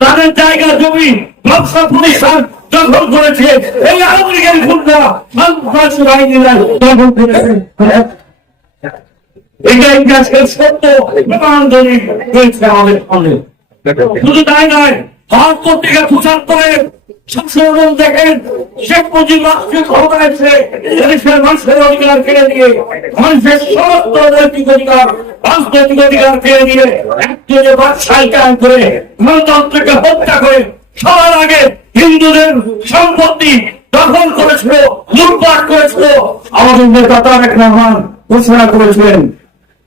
তাদের জায়গা জমি ব্যবসা প্রতিষ্ঠান দখল করেছে, এই আওয়ামী লীগের গুন্ডা সন্ত্রাস বাহিনীরা দখল করেছে এটা ইতিহাসের সত্য প্রমাণধনী হয়েছে আমাদের সামনে। শুধু তাই নয়, ভারত পত্রিকা পঁচাত্তরে দেখেন শেখ মুজিব মানুষের অধিকার কেড়ে মানুষের সমস্ত নৈতিক অধিকার, রাজনৈতিক অধিকার কেড়ে বাদশাহ কায়ন করে, গণতন্ত্রকে হত্যা করে, সবার আগে হিন্দুদের সম্পত্তি দখল করেছিল, লুটপাট করেছিল, আমাদের নেতা তারেক রহমান ঘোষণা করেছিলেন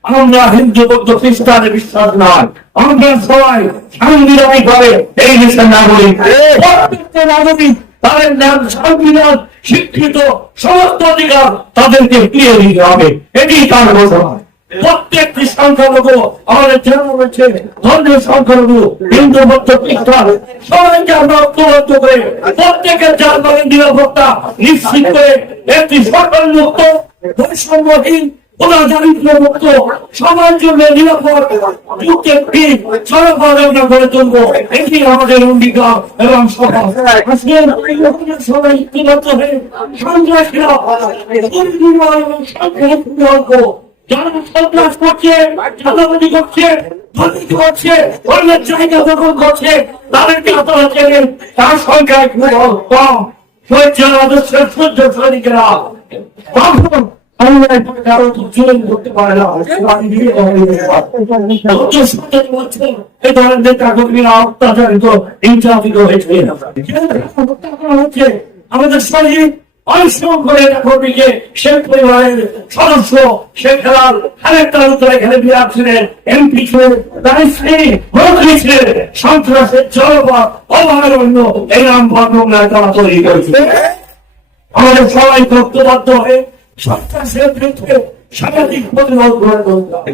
আমরা হিন্দু বৌদ্ধ খ্রিস্টানে বিশ্বাস নয়। আমরা সবাই সাংবিধানিক ভাবে এই দেশের নাগরিক। নাগরিক তাদের নাম সংবিধান শিক্ষিত সমস্ত অধিকার তাদেরকে ফিরিয়ে দিতে হবে। এটি তার ঘোষণা। প্রত্যেকটি সংখ্যালঘু আমাদের জন্ম রয়েছে ধর্মীয় সংখ্যালঘু হিন্দু বৌদ্ধ খ্রিস্টান সবাইকে আমরা ঐক্যবদ্ধ করে প্রত্যেকের নিরাপত্তা নিশ্চিত করে একটি সরকার মুক্ত বৈষম্যহীন ওরা দারিদ্র মুক্ত সবার জন্য নিরাপদ যুক্ত একটি সরকার আমরা গড়ে তুলবো এটি আমাদের অঙ্গীকার এবং সভা আজকে সবাই ঐক্যবদ্ধ হয়ে সন্ত্রাসীরা যারা সন্ত্রাস করছে চাঁদাবাজি করছে করছে অন্যের করছে তাদেরকে আদর্শের সহ্য সৈনিকেরা আমাদের শরীর পরিশ্রম পরিবারের সদস্য শেখ হেলাল খালেদ তালুকদার এখানে বিরাট ছিলেন এমপি ছিলেন সন্ত্রাসের জলপথ অভারণ্য এই নাম বর্ণনায় তারা তৈরি করেছে আমাদের সবাই ঐক্যবদ্ধ হয়ে সন্ত্রাসের বিরুদ্ধে সামাজিক প্রতিরোধ গড়ে তুলতে হবে